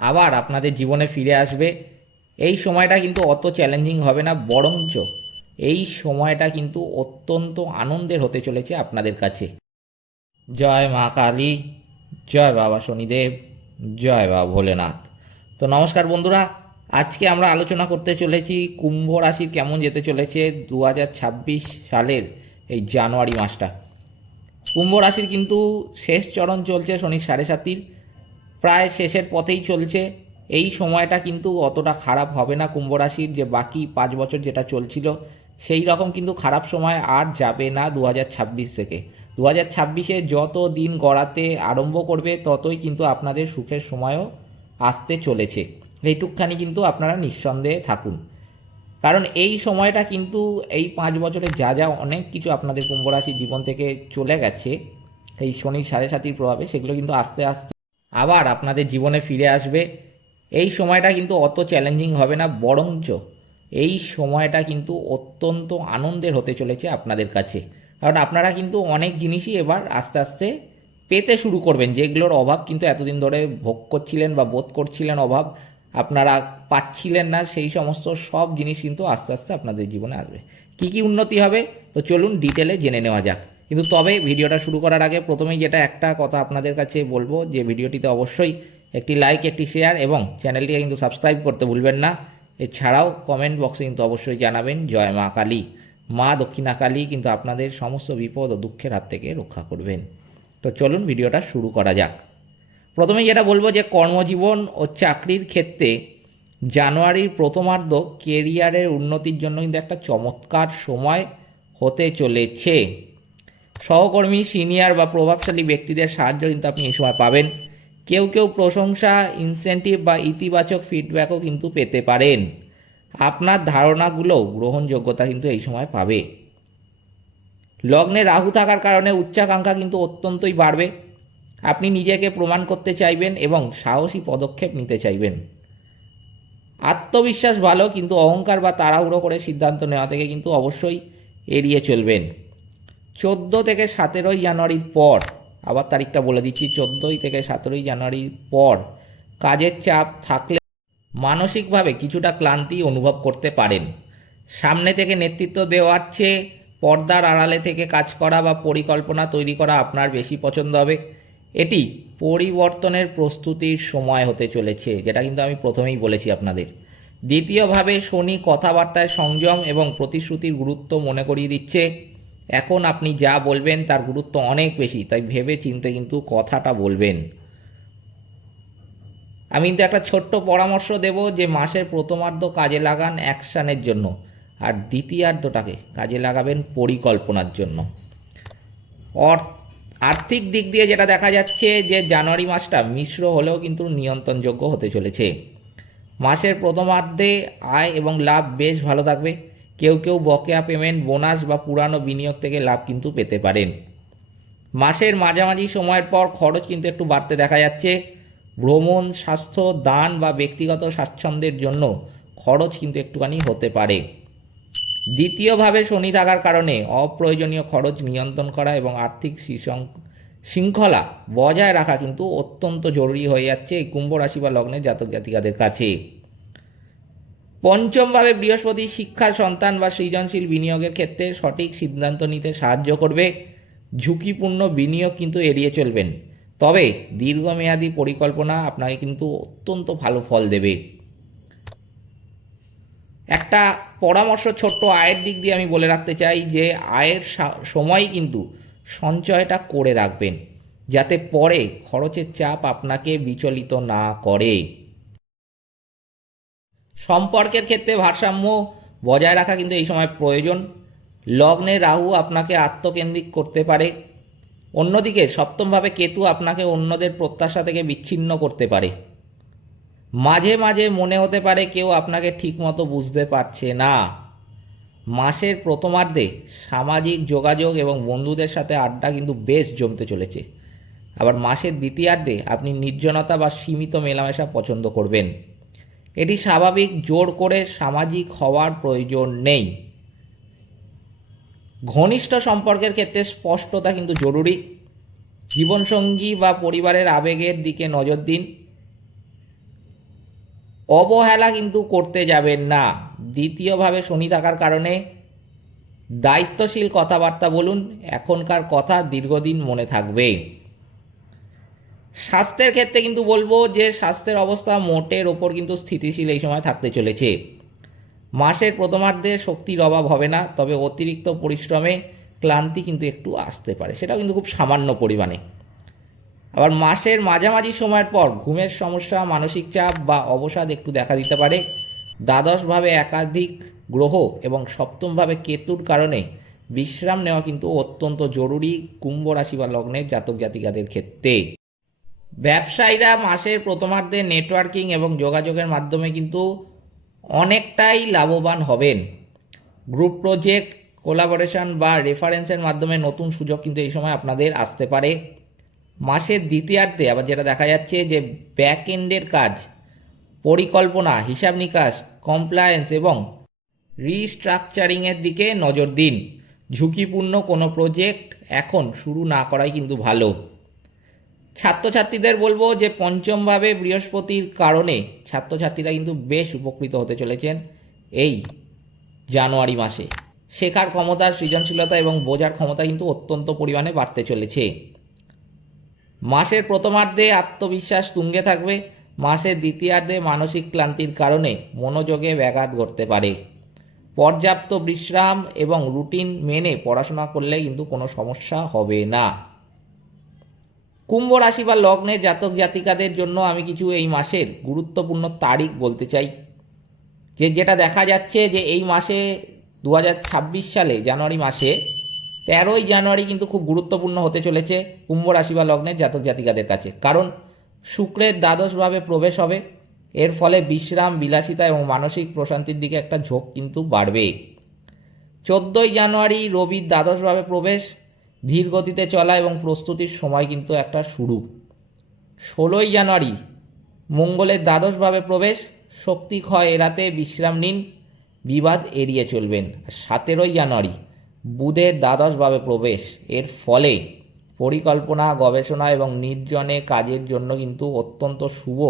আবার আপনাদের জীবনে ফিরে আসবে। এই সময়টা কিন্তু অত চ্যালেঞ্জিং হবে না, বরঞ্চ এই সময়টা কিন্তু অত্যন্ত আনন্দের হতে চলেছে আপনাদের কাছে। জয় মা কালী, জয় বাবা শনিদেব, জয় বাবা ভোলেনাথ। তো নমস্কার বন্ধুরা, আজকে আমরা আলোচনা করতে চলেছি কুম্ভ রাশির কেমন যেতে চলেছে 2026 সালের এই জানুয়ারি মাসটা। কুম্ভ রাশির কিন্তু শেষ চরণ চলছে শনির 7.5, প্রায় শেষের পথেই চলছে। এই সময়টা কিন্তু অতটা খারাপ হবে না কুম্ভ রাশির, যে বাকি 5 বছর যেটা চলছিল সেই রকম কিন্তু খারাপ সময় আর যাবে না 2026 থেকে। 2026-এ যত দিন গড়াতে আরম্ভ করবে ততই কিন্তু আপনাদের সুখের সময়ও আসতে চলেছে, এইটুকখানি কিন্তু আপনারা নিঃসন্দেহে থাকুন। কারণ এই সময়টা কিন্তু এই 5 বছরে যা যা অনেক কিছু আপনাদের কুম্ভ রাশির জীবন থেকে চলে গেছে এই শনির 7.5-এর প্রভাবে, সেগুলো কিন্তু আস্তে আস্তে আবার আপনাদের জীবনে ফিরে আসবে। এই সময়টা কিন্তু অত চ্যালেঞ্জিং হবে না, বরঞ্চ এই সময়টা কিন্তু অত্যন্ত আনন্দের হতে চলেছে আপনাদের কাছে। কারণ আপনারা কিন্তু অনেক জিনিসই এবার আস্তে আস্তে পেতে শুরু করবেন, যেগুলোর অভাব কিন্তু এতদিন ধরে ভোগ করছিলেন বা বোধ করছিলেন অভাব আপনারা পাচ্ছিলেন না, সেই সমস্ত সব জিনিস কিন্তু আস্তে আস্তে আপনাদের জীবনে আসবে। কি কি উন্নতি হবে তো চলুন ডিটেলে জেনে নেওয়া যাক। কিন্তু তবে ভিডিওটা শুরু করার আগে প্রথমেই যেটা একটা কথা আপনাদের কাছে বলবো, যে ভিডিওটিতে অবশ্যই একটি লাইক, একটি শেয়ার এবং চ্যানেলটিকে কিন্তু সাবস্ক্রাইব করতে ভুলবেন না। এছাড়াও কমেন্ট বক্সে কিন্তু অবশ্যই জানাবেন জয় মা কালী। মা দক্ষিণা কালী কিন্তু আপনাদের সমস্ত বিপদ ও দুঃখের হাত থেকে রক্ষা করবেন। তো চলুন ভিডিওটা শুরু করা যাক। প্রথমেই যেটা বলবো যে কর্মজীবন ও চাকরির ক্ষেত্রে জানুয়ারির প্রথমার্ধ কেরিয়ারের উন্নতির জন্য কিন্তু একটা চমৎকার সময় হতে চলেছে। সহকর্মী, সিনিয়র বা প্রভাবশালী ব্যক্তিদের সাহায্য কিন্তু আপনি এই সময় পাবেন। কেউ কেউ প্রশংসা, ইনসেন্টিভ বা ইতিবাচক ফিডব্যাকও কিন্তু পেতে পারেন। আপনার ধারণাগুলোও গ্রহণযোগ্যতা কিন্তু এই সময় পাবে। লগ্নে রাহু থাকার কারণে উচ্চাকাঙ্ক্ষা কিন্তু অত্যন্তই বাড়বে। আপনি নিজেকে প্রমাণ করতে চাইবেন এবং সাহসী পদক্ষেপ নিতে চাইবেন। আত্মবিশ্বাস ভালো, কিন্তু অহংকার বা তাড়াহুড়ো করে সিদ্ধান্ত নেওয়া থেকে কিন্তু অবশ্যই এড়িয়ে চলবেন। 14 থেকে 17 জানুয়ারির পর, আবার তারিখটা বলে দিচ্ছি, 14 থেকে 17 জানুয়ারির পর কাজের চাপ থাকলে মানসিকভাবে কিছুটা ক্লান্তি অনুভব করতে পারেন। সামনে থেকে নেতৃত্ব দেওয়ার চেয়ে পর্দার আড়ালে থেকে কাজ করা বা পরিকল্পনা তৈরি করা আপনার বেশি পছন্দ হবে। এটি পরিবর্তনের প্রস্তুতির সময় হতে চলেছে, যেটা কিন্তু আমি প্রথমেই বলেছি আপনাদের। দ্বিতীয়ভাবে শনি কথাবার্তায় সংযম এবং প্রতিশ্রুতির গুরুত্ব মনে করিয়ে দিচ্ছে। এখন আপনি যা বলবেন তার গুরুত্ব অনেক বেশি, তাই ভেবে চিন্তে কিন্তু কথাটা বলবেন। আমি কিন্তু একটা ছোট্ট পরামর্শ দেব যে মাসের প্রথমার্ধ কাজে লাগান অ্যাকশানের জন্য, আর দ্বিতীয়ার্ধটাকে কাজে লাগাবেন পরিকল্পনার জন্য। আর্থিক দিক দিয়ে যেটা দেখা যাচ্ছে যে জানুয়ারি মাসটা মিশ্র হলেও কিন্তু নিয়ন্ত্রণযোগ্য হতে চলেছে। মাসের প্রথমার্ধে আয় এবং লাভ বেশ ভালো থাকবে। কেউ কেউ বকেয়া পেমেন্ট, বোনাস বা পুরানো বিনিয়োগ থেকে লাভ কিন্তু পেতে পারেন। মাসের মাঝামাঝি সময়ের পর খরচ কিন্তু একটু বাড়তে দেখা যাচ্ছে। ভ্রমণ, স্বাস্থ্য, দান বা ব্যক্তিগত স্বাচ্ছন্দ্যের জন্য খরচ কিন্তু একটুখানি হতে পারে। দ্বিতীয়ভাবে শনি থাকার কারণে অপ্রয়োজনীয় খরচ নিয়ন্ত্রণ করা এবং আর্থিক শৃঙ্খলা বজায় রাখা কিন্তু অত্যন্ত জরুরি হয়ে যাচ্ছে এই কুম্ভ রাশি বা লগ্নের জাতক জাতিকাদের কাছে। পঞ্চমভাবে বৃহস্পতি শিক্ষা, সন্তান বা সৃজনশীল বিনিয়োগের ক্ষেত্রে সঠিক সিদ্ধান্ত নিতে সাহায্য করবে। ঝুঁকিপূর্ণ বিনিয়োগ কিন্তু এড়িয়ে চলবেন, তবে দীর্ঘমেয়াদী পরিকল্পনা আপনাকে কিন্তু অত্যন্ত ভালো ফল দেবে। একটা পরামর্শ ছোট্ট আয়ের দিক দিয়ে আমি বলে রাখতে চাই যে আয়ের সময় কিন্তু সঞ্চয়টা করে রাখবেন, যাতে পরে খরচের চাপ আপনাকে বিচলিত না করে। সম্পর্কের ক্ষেত্রে ভারসাম্য বজায় রাখা কিন্তু এই সময় প্রয়োজন। লগ্নে রাহু আপনাকে আত্মকেন্দ্রিক করতে পারে। অন্যদিকে সপ্তমভাবে কেতু আপনাকে অন্যদের প্রত্যাশা থেকে বিচ্ছিন্ন করতে পারে। মাঝে মাঝে মনে হতে পারে কেউ আপনাকে ঠিকমতো বুঝতে পারছে না। মাসের প্রথমার্ধে সামাজিক যোগাযোগ এবং বন্ধুদের সাথে আড্ডা কিন্তু বেশ জমতে চলেছে। আবার মাসের দ্বিতীয়ার্ধে আপনি নির্জনতা বা সীমিত মেলামেশা পছন্দ করবেন। এটি স্বাভাবিক, জোর করে সামাজিক হওয়ার প্রয়োজন নেই। ঘনিষ্ঠ সম্পর্কের ক্ষেত্রে স্পষ্টতা কিন্তু জরুরি। জীবনসঙ্গী বা পরিবারের আবেগের দিকে নজর দিন। অবহেলা কিন্তু করতে যাবেন না। দ্বিতীয়ভাবে শনি থাকার কারণে দায়িত্বশীল কথাবার্তা বলুন, এখনকার কথা দীর্ঘদিন মনে থাকবে। স্বাস্থ্যের ক্ষেত্রে কিন্তু বলবো যে স্বাস্থ্যের অবস্থা মোটের ওপর কিন্তু স্থিতিশীল এই সময় থাকতে চলেছে। মাসের প্রথমার্ধে শক্তির অভাব হবে না, তবে অতিরিক্ত পরিশ্রমে ক্লান্তি কিন্তু একটু আসতে পারে, সেটাও কিন্তু খুব সামান্য পরিমাণে। আবার মাসের মাঝামাঝি সময়ের পর ঘুমের সমস্যা, মানসিক চাপ বা অবসাদ একটু দেখা দিতে পারে। দ্বাদশভাবে একাধিক গ্রহ এবং সপ্তমভাবে কেতুর কারণে বিশ্রাম নেওয়া কিন্তু অত্যন্ত জরুরি কুম্ভ রাশি বা লগ্নের জাতক জাতিকাদের ক্ষেত্রে। ব্যবসায়ীরা মাসের প্রথমার্ধে নেটওয়ার্কিং এবং যোগাযোগের মাধ্যমে কিন্তু অনেকটাই লাভবান হবেন। গ্রুপ প্রজেক্ট, কোলাবোরেশন বা রেফারেন্সের মাধ্যমে নতুন সুযোগ কিন্তু এই সময় আপনাদের আসতে পারে। মাসের দ্বিতীয়ার্ধে আবার যেটা দেখা যাচ্ছে যে ব্যাক এন্ডের কাজ, পরিকল্পনা, হিসাব নিকাশ, কমপ্লায়েন্স এবং রিস্ট্রাকচারিংয়ের দিকে নজর দিন। ঝুঁকিপূর্ণ কোনো প্রজেক্ট এখন শুরু না করাই কিন্তু ভালো। ছাত্রছাত্রীদের বলবো যে পঞ্চমভাবে বৃহস্পতির কারণে ছাত্রছাত্রীরা কিন্তু বেশ উপকৃত হতে চলেছেন এই জানুয়ারি মাসে। শেখার ক্ষমতা, সৃজনশীলতা এবং বোঝার ক্ষমতা কিন্তু অত্যন্ত পরিমাণে বাড়তে চলেছে। মাসের প্রথমার্ধে আত্মবিশ্বাস তুঙ্গে থাকবে। মাসের দ্বিতীয়ার্ধে মানসিক ক্লান্তির কারণে মনোযোগে ব্যাঘাত ঘটতে পারে। পর্যাপ্ত বিশ্রাম এবং রুটিন মেনে পড়াশোনা করলে কিন্তু কোনো সমস্যা হবে না। কুম্ভ রাশি বা লগ্নের জাতক জাতিকাদের জন্য আমি কিছু এই মাসের গুরুত্বপূর্ণ তারিখ বলতে চাই, যেটা দেখা যাচ্ছে যে এই মাসে 2026 সালে জানুয়ারি মাসে 13ই জানুয়ারি কিন্তু খুব গুরুত্বপূর্ণ হতে চলেছে কুম্ভ রাশি বা লগ্নের জাতক জাতিকাদের কাছে। কারণ শুক্রের দ্বাদশভাবে প্রবেশ হবে, এর ফলে বিশ্রাম, বিলাসিতা এবং মানসিক প্রশান্তির দিকে একটা ঝোঁক কিন্তু বাড়বে। 14ই জানুয়ারি রবির দ্বাদশভাবে প্রবেশ, ধীর গতিতে চলা এবং প্রস্তুতির সময় কিন্তু একটা শুরু। 16ই জানুয়ারি মঙ্গলের দ্বাদশভাবে প্রবেশ, শক্তি ক্ষয় এড়াতে বিশ্রাম নিন, বিবাদ এড়িয়ে চলবেন। 17ই জানুয়ারি বুধের দ্বাদশভাবে প্রবেশ, এর ফলে পরিকল্পনা, গবেষণা এবং নির্জনে কাজের জন্য কিন্তু অত্যন্ত শুভ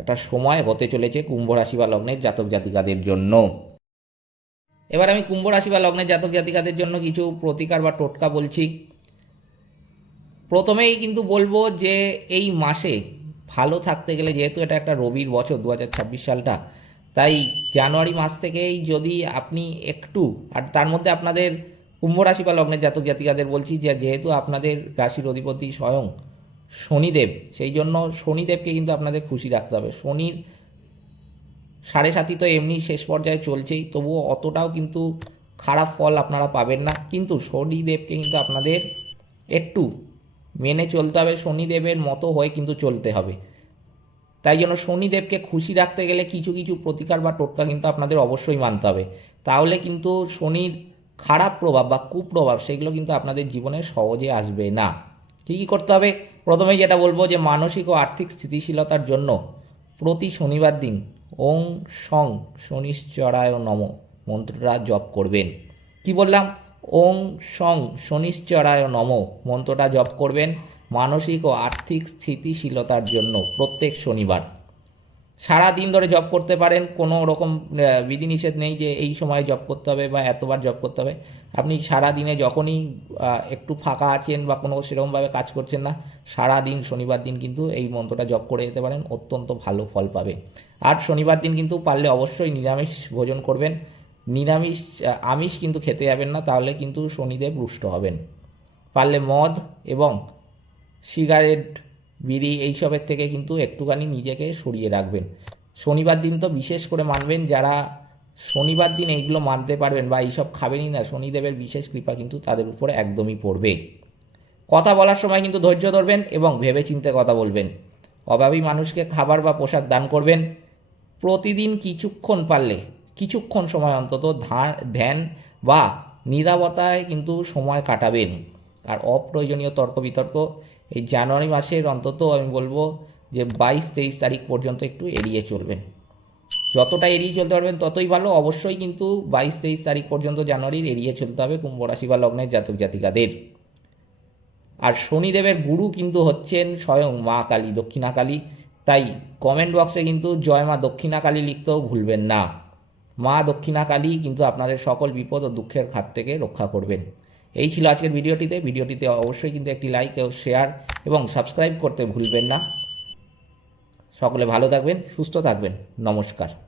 একটা সময় হতে চলেছে কুম্ভ রাশি বা লগ্নের জাতক জাতিকাদের জন্য। এবার আমি কুম্ভ রাশি বা লগ্নের জাতক জাতিকাদের জন্য কিছু প্রতিকার বা টোটকা বলছি। প্রথমেই কিন্তু বলবো যে এই মাসে ভালো থাকতে গেলে, যেহেতু এটা একটা রবির বছর 2026 সালটা, তাই জানুয়ারি মাস থেকেই যদি আপনি একটু, আর তার মধ্যে আপনাদের কুম্ভ রাশি বা লগ্নের জাতক জাতিকাদের বলছি যে যেহেতু আপনাদের রাশির অধিপতি স্বয়ং শনিদেব, সেই জন্য শনিদেবকে কিন্তু আপনাদের খুশি রাখতে হবে। শনির 7.5 তো এমনি শেষ পর্যায়ে চলছেই, তবুও অতটাও কিন্তু খারাপ ফল আপনারা পাবেন না। কিন্তু শনিদেবকে কিন্তু আপনাদের একটু মেনে চলতে হবে, শনিদেবের মতো হয়ে কিন্তু চলতে হবে। তাই জন্য শনিদেবকে খুশি রাখতে গেলে কিছু কিছু প্রতিকার বা টোটকা কিন্তু আপনাদের অবশ্যই মানতে হবে। তাহলে কিন্তু শনির খারাপ প্রভাব বা কুপ্রভাব সেগুলো কিন্তু আপনাদের জীবনে সহজে আসবে না। কী কী করতে হবে? প্রথমেই যেটা বলবো যে মানসিক ও আর্থিক স্থিতিশীলতার জন্য প্রতি শনিবার দিন ওং সং শনিশ্চরায় নম মন্ত্রটা জপ করবেন। কি বললাম? ওং সং শনিশ্চরায় নম মন্ত্রটা জপ করবেন মানসিক ও আর্থিক স্থিতিশীলতার জন্য প্রত্যেক শনিবার। সারা দিন ধরে জপ করতে পারেন, কোনো রকম বিধিনিষেধ নেই যে এই সময় জপ করতে হবে বা এতবার জপ করতে হবে। আপনি সারা দিনে যখনই একটু ফাঁকা আছেন বা কোনো সেরকমভাবে কাজ করছেন না, সারা দিন শনিবার দিন কিন্তু এই মন্ত্রটা জপ করে যেতে পারেন, অত্যন্ত ভালো ফল পাবে। আর শনিবার দিন কিন্তু পারলে অবশ্যই নিরামিষ ভোজন করবেন। আমিষ কিন্তু খেতে যাবেন না, তাহলে কিন্তু শনিদেব রুষ্ট হবেন। পারলে মদ এবং সিগারেট, বিড়ি এইসবের থেকে কিন্তু একটুখানি নিজেকে সরিয়ে রাখবেন। শনিবার দিন তো বিশেষ করে মানবেন, যারা শনিবার দিন এইগুলো মানতে পারবেন বা এইসব খাবেনই না, শনিদেবের বিশেষ কৃপা কিন্তু তাদের উপরে একদমই পড়বে। কথা বলার সময় কিন্তু ধৈর্য ধরবেন এবং ভেবেচিন্তে কথা বলবেন। অভাবী মানুষকে খাবার বা পোশাক দান করবেন। প্রতিদিন কিছুক্ষণ সময় অন্তত ধ্যান বা নীরবতায় কিন্তু সময় কাটাবেন। আর অপ্রয়োজনীয় তর্ক বিতর্ক এই জানুয়ারি মাসের অন্তত আমি বলবো যে 22-23 তারিখ পর্যন্ত একটু এড়িয়ে চলবেন। যতটা এড়িয়ে চলতে পারবেন ততই ভালো। অবশ্যই কিন্তু 22-23 তারিখ পর্যন্ত জানুয়ারির এড়িয়ে চলতে হবে কুম্ভ রাশি বা লগ্নের জাতক জাতিকাদের। আর শনিদেবের গুরু কিন্তু হচ্ছেন স্বয়ং মা কালী, দক্ষিণা কালী। তাই কমেন্ট বক্সে কিন্তু জয় মা দক্ষিণাকালী লিখতেও ভুলবেন না। মা দক্ষিণাকালী কিন্তু আপনাদের সকল বিপদ ও দুঃখের হাত থেকে রক্ষা করবেন। এই ছিল আজকের ভিডিওটিতে অবশ্যই কিন্তু একটি লাইক ও শেয়ার এবং সাবস্ক্রাইব করতে ভুলবেন না। সকলে ভালো থাকবেন, সুস্থ থাকবেন। নমস্কার।